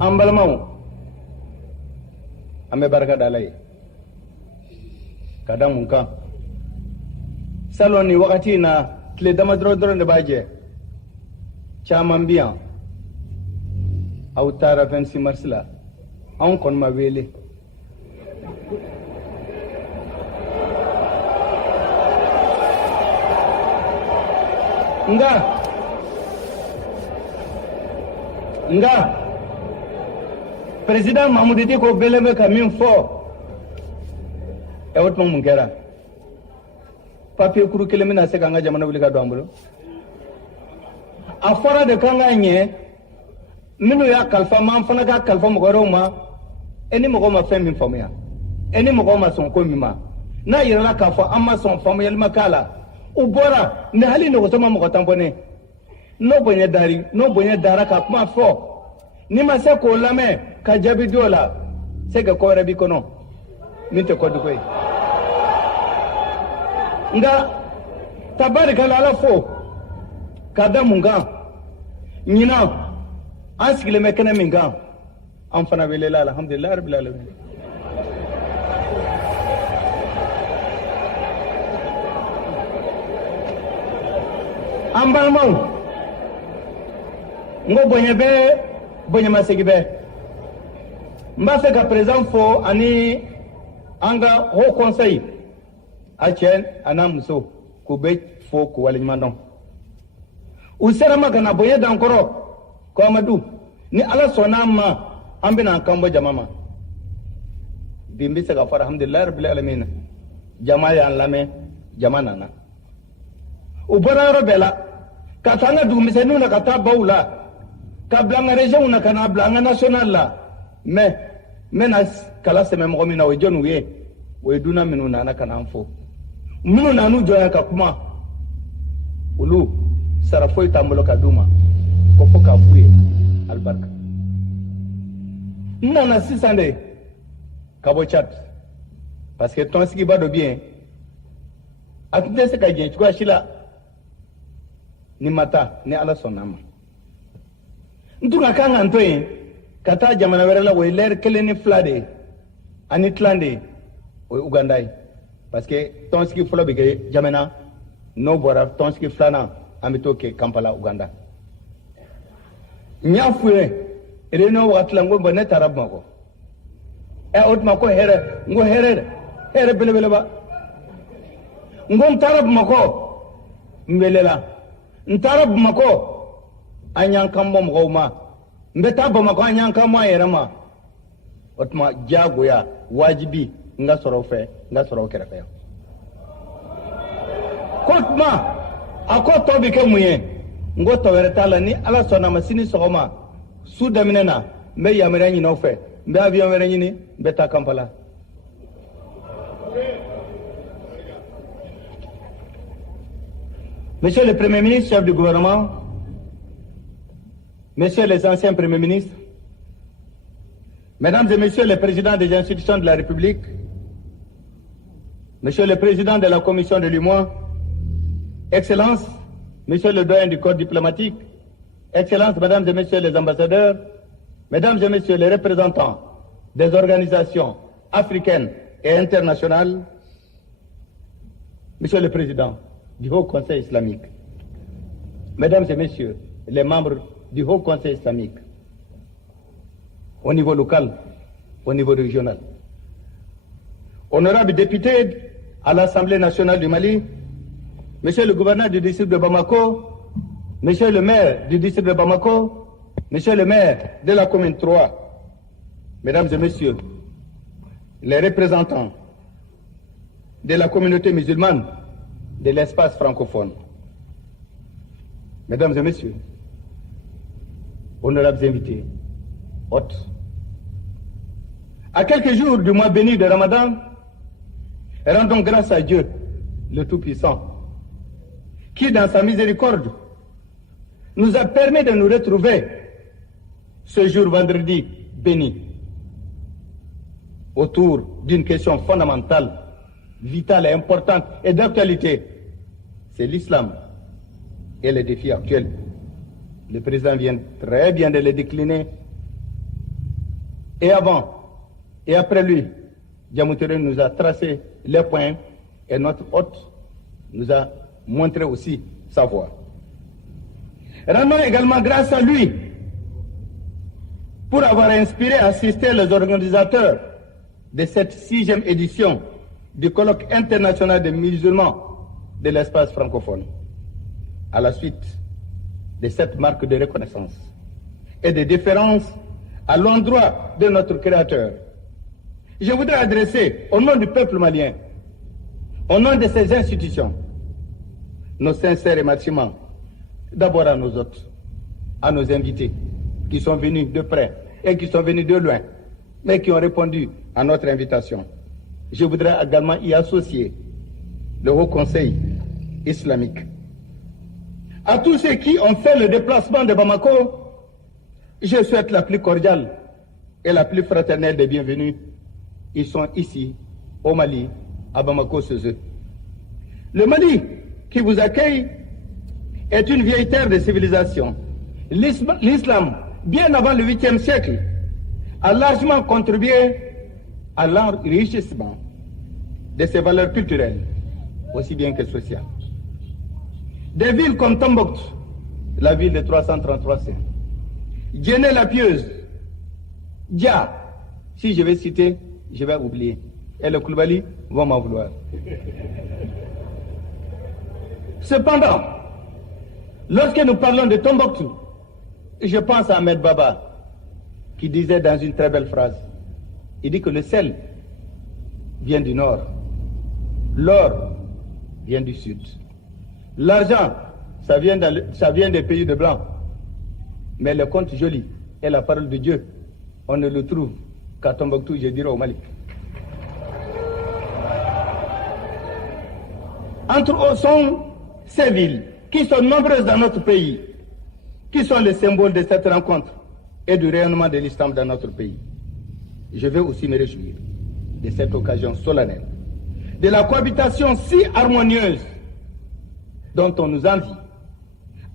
an balimaw an bɛ barika da Ala ye ka da mun kan salon ni wagati in na tile dama dɔrɔn de b'a jɛ caman bi yan aw taara 26 mars la anw kɔni ma wele nga président Mahamudu Diko bele bɛ ka min fɔ o tuma mun kɛra papier kuru kelen bɛna se k'an ka jamana wuli ka don an bolo a fɔra de k'an ka ɲɛ minnu y'a kalifa ma an fana ka kalifa mɔgɔ wɛrɛw ma ni mɔgɔ ma fɛn min faamuya ni mɔgɔ ma sɔn ko min ma n'a yirala k'a fɔ an ma sɔn faamuyali ma k'a la u bɔra ni hali nɔgɔtɔ ma mɔgɔ tan bɔnɛ n'o bonya dara ka kuma fɔ ni ma se k'o lamɛn ka jaabi di o la se ka ko wɛrɛ b'i kɔnɔ min tɛ kɔdiko ye nka tabarikala Ala fo ka da mun kan ɲinan an sigilen bɛ kɛnɛ min kan an fana welela alhamdulilayi rabbil alamin an balimaw n ko bonya bɛ bonyamasegi bɛ n b'a fɛ ka président fo ani an ka haut conseil a cɛ a n'a muso k'u bɛ fo k'u waleɲuman dɔn u sera ma ka na bonya d'an kɔrɔ ko Amadu ni Ala sɔnna ma an bɛna an kan bɔ jama ma bi n bɛ se ka fɔ alhamdulilayi rabbil alamin jama y'an lamɛn jama nana u bɔra yɔrɔ bɛɛ la ka taa an ka dugumisɛnninw na ka taa baw la ka bila an ka région na ka na bila an ka national la mais n bɛna kala sɛmɛ mɔgɔ min na o ye jɔnniw ye o ye dunan minnu nana ka na an fo minnu nan'u jɔnya ka kuma olu sara foyi t'an bolo ka d'u ma ko fo k'a f'u ye alibarika n nana sisan de ka bɔ Tchad parce que tɔnsigiba dɔ bɛ yen a tun tɛ se ka jɛn cogoya si la ni ma taa ni Ala sɔnna ma n tun ka kan ka n to yen ka taa jamana wɛrɛ la o ye lɛri 1 ni 2 de ye ani tilan de ye o ye Uganda ye parce que tɔnsigi fɔlɔ bɛ kɛ Jamena n'o bɔra tɔnsigi 2nan an bɛ t'o kɛ Kampala Uganda n y'a f'u ye réunion wagati la n ko bon ne taara Bamakɔ o tuma ko hɛrɛ n ko hɛrɛ belebeleba n ko n taara Bamakɔ n welela n taara Bamakɔ an y'an kan bɔ mɔgɔw ma n bɛ taa Bamakɔ an y'an kan bɔ an yɛrɛ ma o tuma diyagoya wajibi n ka sɔrɔ o fɛ n ka sɔrɔ o kɛrɛfɛ yan ko tuma a ko tɔ bɛ kɛ mun ye n ko tɔ wɛrɛ t'a la ni Ala sɔnna ma sini sɔgɔma su daminɛ na n bɛ yamaruya ɲini aw fɛ n bɛ avion wɛrɛ ɲini n bɛ taa Kampala Monsieur le Premier ministre, chef du gouvernement, Messieurs les anciens Premiers ministres, Mesdames et Messieurs les présidents des institutions de la République, Monsieur le Président de la Commission de l'UMOA, Excellences, Monsieur le doyen du corps diplomatique, Excellences, Mesdames et Messieurs les ambassadeurs, Mesdames et Messieurs les représentants des organisations africaines et internationales, Monsieur le Président du Haut Conseil islamique, Mesdames et Messieurs les membres du Haut Conseil islamique, au niveau local, au niveau régional, honorables députés à l'Assemblée nationale du Mali, Monsieur le gouverneur du district de Bamako, Monsieur le maire du district de Bamako, Monsieur le maire de la commune 3, Mesdames et Messieurs les représentants de la communauté musulmane de l'espace francophone, Mesdames et Messieurs, honorables invités, hôtes, à quelques jours du mois béni de Ramadan, rendons grâce à Dieu, le Tout-Puissant, qui, dans sa miséricorde, nous a permis de nous retrouver ce jour vendredi béni, autour d'une question fondamentale, vitale et importante et d'actualité. C'est l'islam et les défis actuels. Le président vient très bien de les décliner. Et avant et après lui, Djamou Touré nous a tracé les points et notre hôte nous a montré aussi sa voie. Rendons également grâce à lui pour avoir inspiré et assisté les organisateurs de cette 6e édition du colloque international des musulmans de l'espace francophone. À la suite de cette marque de reconnaissance et de déférence à l'endroit de notre Créateur, je voudrais adresser au nom du peuple malien, au nom de ses institutions, nos sincères remerciements d'abord à nos hôtes, à nos invités qui sont venus de près et qui sont venus de loin, mais qui ont répondu à notre invitation. Je voudrais également y associer le Haut Conseil islamique. À tous ceux qui ont fait le déplacement de Bamako, je souhaite la plus cordiale et la plus fraternelle des bienvenus. Ils sont ici, au Mali, à Bamako, chez eux. Le Mali qui vous accueille est une vieille terre de civilisation. L'islam, bien avant le 8e siècle, a largement contribué à l'enrichissement de ses valeurs culturelles, aussi bien que sociales. Des villes comme Tombouctou, la ville de 333 saints, Djenné la Pieuse, Dia, si je vais citer, je vais oublier. Et le Koulibaly vont m'en vouloir. Cependant, lorsque nous parlons de Tombouctou, je pense à Ahmed Baba, qui disait dans une très belle phrase, il dit que le sel vient du nord, l'or vient du sud. L'argent, ça vient des pays de blanc. Mais le conte joli et la parole de Dieu, on ne le trouve qu'à Tombouctou, je dirais au Mali. Entre autres sont ces villes qui sont nombreuses dans notre pays, qui sont les symboles de cette rencontre et du rayonnement de l'islam dans notre pays. Je vais aussi me réjouir de cette occasion solennelle, de la cohabitation si harmonieuse dont on nous envie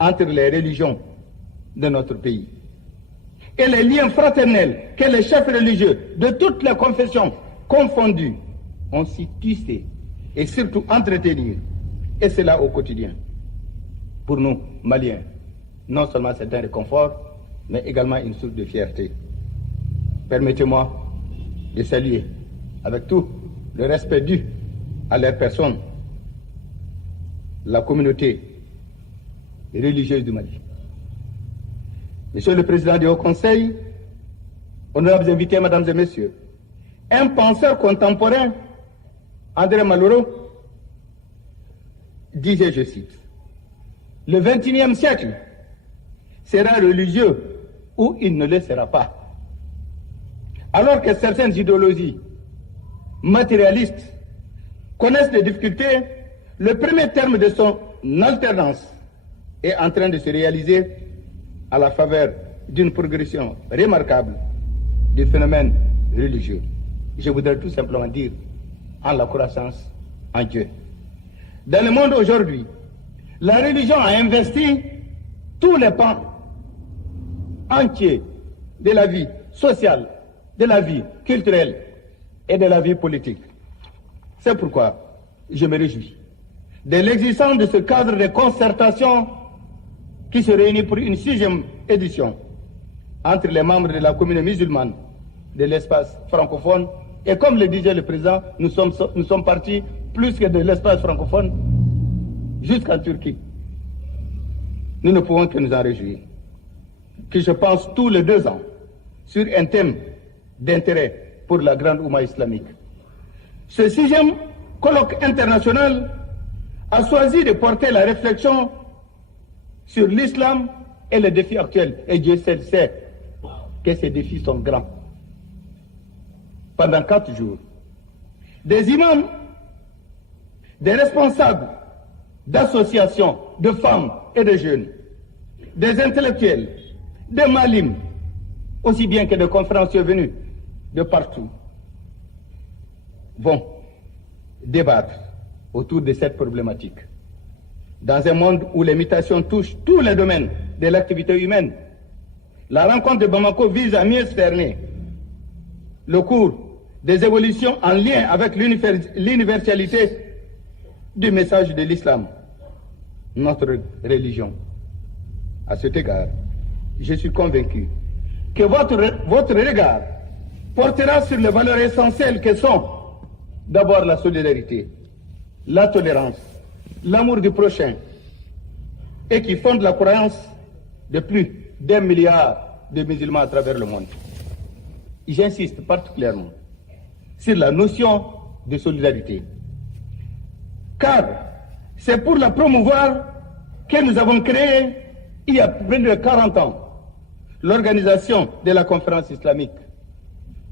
entre les religions de notre pays et les liens fraternels que les chefs religieux de toutes les confessions confondues ont si tissé et surtout entretenu, et cela au quotidien. Pour nous, Maliens, non seulement c'est un réconfort, mais également une source de fierté. Permettez-moi de saluer, avec tout le respect dû à leur personne, la communauté religieuse du Mali. Monsieur le Président du Haut Conseil, honorables invités, mesdames et messieurs, un penseur contemporain, André Malraux, disait, je cite, « Le XXIe siècle sera religieux ou il ne le sera pas. » Alors que certaines idéologies matérialistes connaissent des difficultés, le premier terme de son alternance est en train de se réaliser à la faveur d'une progression remarquable du phénomène religieux. Je voudrais tout simplement dire en la croissance en Dieu. Dans le monde aujourd'hui, la religion a investi tous les pans entiers de la vie sociale, de la vie culturelle et de la vie politique. C'est pourquoi je me réjouis de l'existence de ce cadre de concertation qui se réunit pour une 6e édition entre les membres de la communauté musulmane de l'espace francophone. Et comme le disait le président, nous sommes partis plus que de l'espace francophone jusqu'en Turquie. Nous ne pouvons que nous en réjouir. Que je pense tous les 2 ans sur un thème d'intérêt pour la grande Oumma islamique. Ce 6e colloque international a choisi de porter la réflexion sur l'islam et les défis actuels. Et Dieu seul sait que ces défis sont grands. Pendant 4 jours, des imams, des responsables d'associations de femmes et de jeunes, des intellectuels, des malims, aussi bien que des conférenciers venus de partout, vont débattre autour de cette problématique. Dans un monde où les mutations touchent tous les domaines de l'activité humaine, la rencontre de Bamako vise à mieux cerner le cours des évolutions en lien avec l'universalité du message de l'islam, notre religion. À cet égard, je suis convaincu que votre regard portera sur les valeurs essentielles que sont d'abord la solidarité, la tolérance, l'amour du prochain, et qui fondent la croyance de plus d'1 milliard de musulmans à travers le monde. J'insiste particulièrement sur la notion de solidarité, car c'est pour la promouvoir que nous avons créé, il y a plus de 40 ans, l'organisation de la conférence islamique.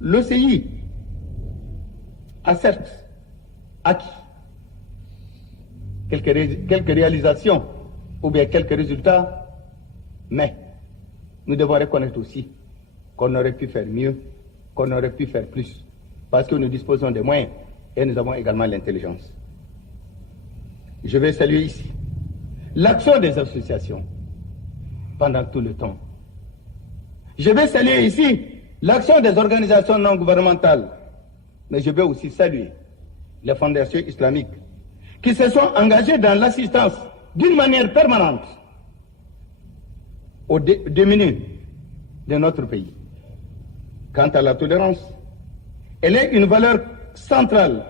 L'OCI a certes acquis quelques réalisations ou bien quelques résultats, mais nous devons reconnaître aussi qu'on aurait pu faire mieux, qu'on aurait pu faire plus, parce que nous disposons des moyens et nous avons également l'intelligence. Je vais saluer ici l'action des associations pendant tout le temps. Je vais saluer ici l'action des organisations non gouvernementales, mais je vais aussi saluer les fondations islamiques qui se sont engagées dans l'assistance d'une manière permanente aux démunis de notre pays. Quant à la tolérance, elle est une valeur centrale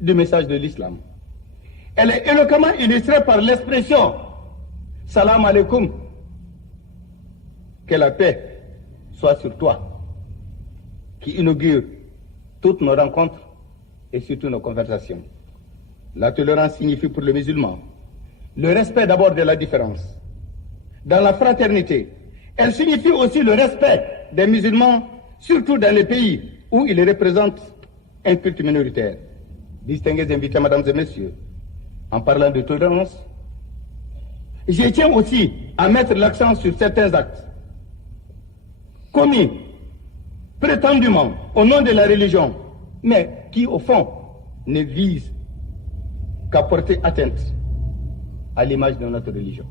du message de l'islam. Elle est éloquemment illustrée par l'expression « Salam alaikum », que la paix soit sur toi, qui inaugure toutes nos rencontres et surtout nos conversations. La tolérance signifie pour le musulman le respect d'abord de la différence. Dans la fraternité, elle signifie aussi le respect des musulmans, surtout dans les pays où ils représentent un culte minoritaire. Distingués invités, mesdames et messieurs, en parlant de tolérance, je tiens aussi à mettre l'accent sur certains actes commis prétendument au nom de la religion, mais qui au fond ne visent qu'à porter atteinte à l'image de notre religion,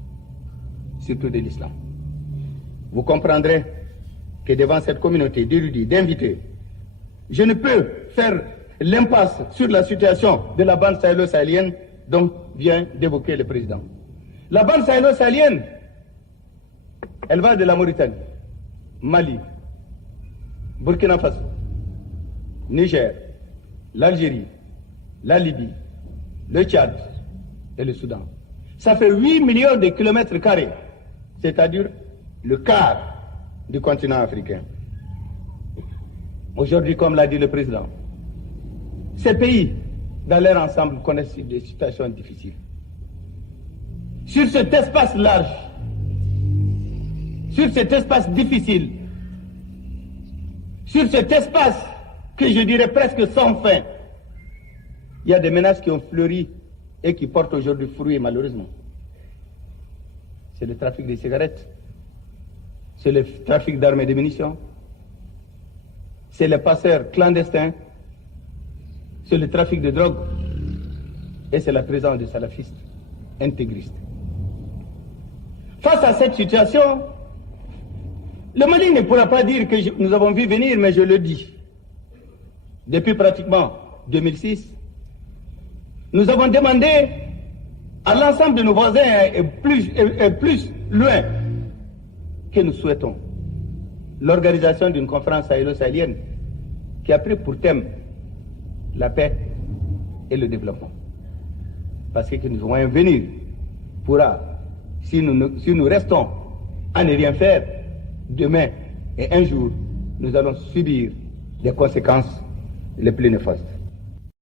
surtout de l'islam. Vous comprendrez que devant cette communauté d'érudits, d'invités, je ne peux faire l'impasse sur la situation de la bande sahélo-sahélienne dont vient d'évoquer le président. La bande sahélo-sahélienne, elle va de la Mauritanie, Mali, Burkina Faso, Niger, l'Algérie, la Libye, le Tchad et le Soudan. Ça fait 8 millions de kilomètres carrés, c'est-à-dire le quart du continent africain. Aujourd'hui, comme l'a dit le président, ces pays, dans leur ensemble, connaissent des situations difficiles. Sur cet espace large, sur cet espace difficile, sur cet espace que je dirais presque sans fin, il y a des menaces qui ont fleuri et qui portent aujourd'hui fruit, malheureusement. C'est le trafic de cigarettes, c'est le trafic d'armes et de munitions, c'est les passeurs clandestins, c'est le trafic de drogue et c'est la présence des salafistes intégristes. Face à cette situation, le Mali ne pourra pas dire que nous avons vu venir, mais je le dis. Depuis pratiquement 2006, nous avons demandé à l'ensemble de nos voisins et plus loin que nous souhaitons l'organisation d'une conférence sahélo-sahélienne qui a pris pour thème la paix et le développement. Parce que nous voyons venir pourra, si nous restons à ne rien faire, demain et un jour, nous allons subir les conséquences les plus néfastes.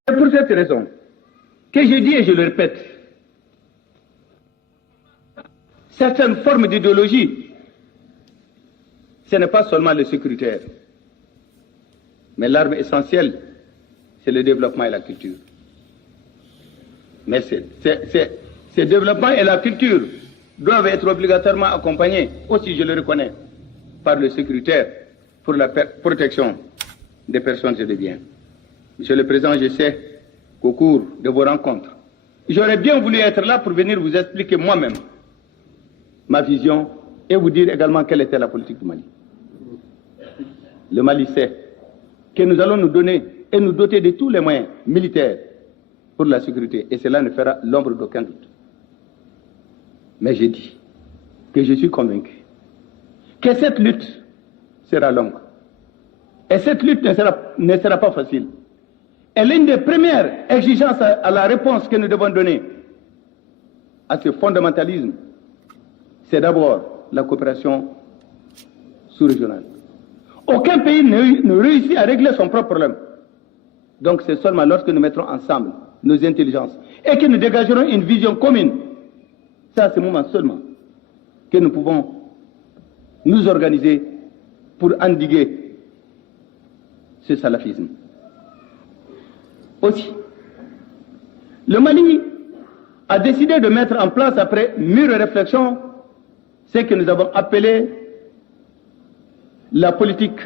C'est pour cette raison que je dis et je le répète, certaines formes d'idéologie, ce n'est pas seulement le sécuritaire, mais l'arme essentielle, c'est le développement et la culture. Mais ces développements et la culture doivent être obligatoirement accompagnés, aussi je le reconnais, par le sécuritaire pour la protection des personnes et des biens. Monsieur le Président, je sais qu'au cours de vos rencontres, j'aurais bien voulu être là pour venir vous expliquer moi-même ma vision et vous dire également quelle était la politique du Mali. Le Mali sait que nous allons nous donner et nous doter de tous les moyens militaires pour la sécurité, et cela ne fera l'ombre d'aucun doute. Mais j'ai dit que je suis convaincu que cette lutte sera longue. Et cette lutte ne sera pas facile. Et l'une des premières exigences à la réponse que nous devons donner à ce fondamentalisme, c'est d'abord la coopération sous-régionale. Aucun pays ne réussit à régler son propre problème. Donc c'est seulement lorsque nous mettrons ensemble nos intelligences et que nous dégagerons une vision commune, c'est à ce moment seulement que nous pouvons nous organiser pour endiguer ce salafisme. Aussi, le Mali a décidé de mettre en place, après mûre réflexion, ce que nous avons appelé la politique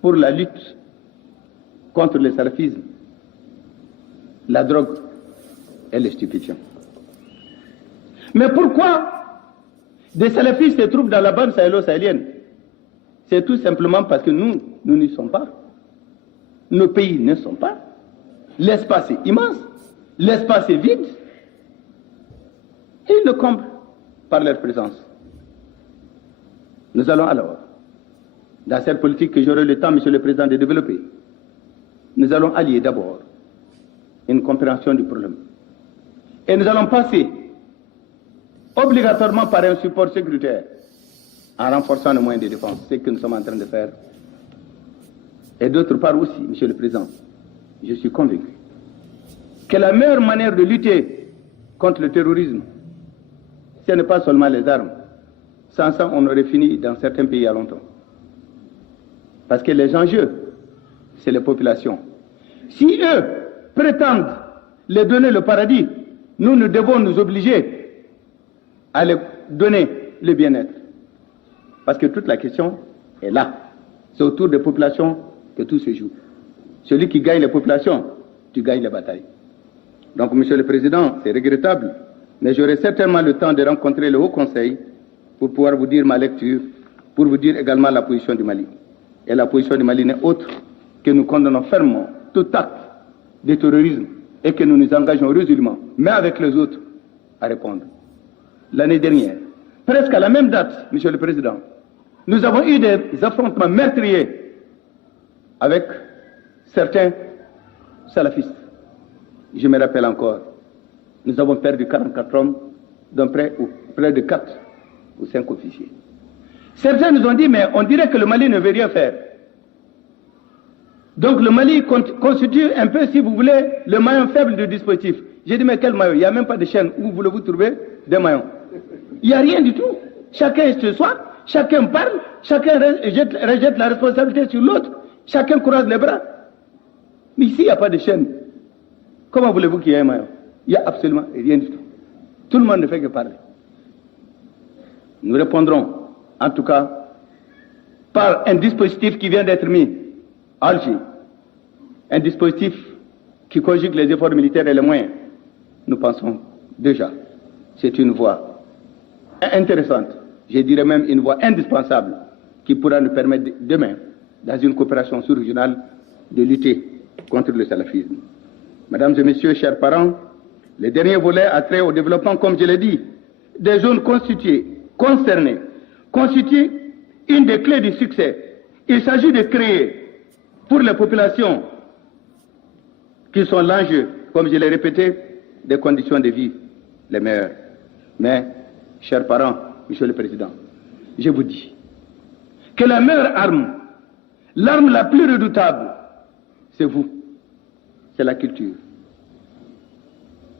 pour la lutte contre le salafisme, la drogue et les stupéfiants. Mais pourquoi des salafistes se trouvent dans la bande sahélo-sahélienne? C'est tout simplement parce que nous n'y sommes pas. Nos pays ne sont pas. L'espace est immense. L'espace est vide. Et ils le comblent par leur présence. Nous allons alors, dans cette politique que j'aurai le temps, Monsieur le Président, de développer, nous allons allier d'abord une compréhension du problème. Et nous allons passer obligatoirement par un support sécuritaire en renforçant les moyens de défense, ce que nous sommes en train de faire. Et d'autre part aussi, Monsieur le Président, je suis convaincu que la meilleure manière de lutter contre le terrorisme, ce n'est pas seulement les armes. Sans ça, on aurait fini dans certains pays il y a longtemps. Parce que les enjeux, c'est les populations. Si eux prétendent les donner le paradis, nous devons nous obliger à les donner le bien-être. Parce que toute la question est là. C'est autour des populations que tout se joue. Celui qui gagne les populations, tu gagnes les batailles. Donc, Monsieur le Président, c'est regrettable, mais j'aurai certainement le temps de rencontrer le Haut Conseil pour pouvoir vous dire ma lecture, pour vous dire également la position du Mali. Et la position du Mali n'est autre que nous condamnons fermement tout acte de terrorisme et que nous nous engageons résolument, mais avec les autres, à répondre. L'année dernière, presque à la même date, Monsieur le Président, nous avons eu des affrontements meurtriers avec certains salafistes. Je me rappelle encore, nous avons perdu 44 hommes, dont près de 4 ou 5 officiers. Certains nous ont dit, mais on dirait que le Mali ne veut rien faire. Donc le Mali constitue un peu, si vous voulez, le maillon faible du dispositif. J'ai dit, mais quel maillon? Il n'y a même pas de chaîne. Où voulez-vous trouver des maillons? Il n'y a rien du tout. Chacun est ce soir, chacun parle, chacun rejette la responsabilité sur l'autre, chacun croise les bras. Mais ici, il n'y a pas de chaîne. Comment voulez-vous qu'il y ait un maillon? Il n'y a absolument rien du tout. Tout le monde ne fait que parler. Nous répondrons, en tout cas, par un dispositif qui vient d'être mis à Alger. Un dispositif qui conjugue les efforts militaires et les moyens. Nous pensons déjà, c'est une voie intéressante, je dirais même une voie indispensable, qui pourra nous permettre demain, dans une coopération sous-régionale, de lutter contre le salafisme. Mesdames et Messieurs, chers parents, le dernier volet a trait au développement, comme je l'ai dit, des zones concernées, constitue une des clés du succès. Il s'agit de créer, pour les populations qui sont l'enjeu, comme je l'ai répété, des conditions de vie les meilleures. Mais, chers parents, Monsieur le Président, je vous dis que la meilleure arme, l'arme la plus redoutable, c'est vous, c'est la culture.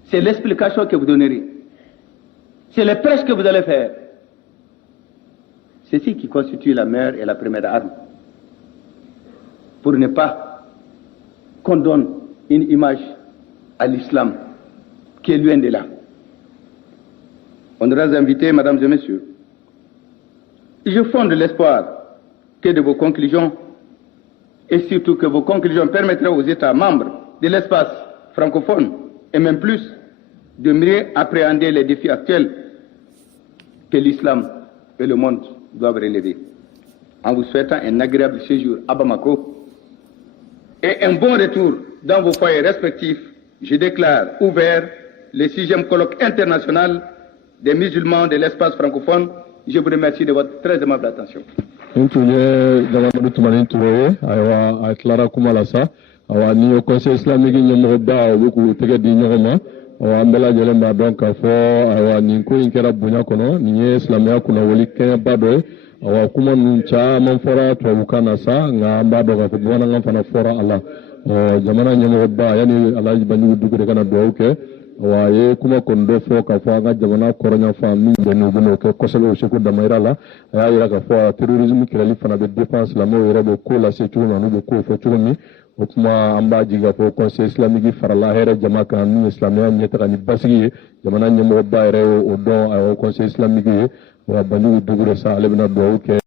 C'est l'explication que vous donnerez. C'est les prêches que vous allez faire. C'est ce qui constitue la meilleure et la première arme. Pour ne pas qu'on donne une image à l'islam qui est loin de là. Honorables invités, Mesdames et Messieurs, je fonde l'espoir que de vos conclusions, et surtout que vos conclusions permettraient aux États membres de l'espace francophone, et même plus, de mieux appréhender les défis actuels que l'islam et le monde doivent relever. en vous souhaitant un agréable séjour à Bamako et un bon retour dans vos foyers respectifs. Je déclare ouvert le 6e colloque international des musulmans de l'espace francophone. Je vous remercie de votre très aimable attention. Ni au Conseil islamique ñomo ba wuku tege di ñogoma wa mbela jele mba donc fo wa ni ko inkera bunya kono ni islamia kuna woli kenya bado wa kuma nun cha man fora to bukana sa nga mbado ga ko bona ngam fana fora Allah jamana ñomo ba yani alaji banyu dugure kana do ke wa ye kuma kondo fo ka fo ga jamana koronya fa mi benu benu ke koselo sheku da mayrala ya ira ka fo terrorisme kirali fana be défense la mo yoro ko la sécurité no be ko fo chumi Okuma amba jiga fo conseil islamique farala here jama kan ni islamia nyeta ni basigi jamana nyemo bayre o don au conseil islamique wa banu dugure sa alebna do ke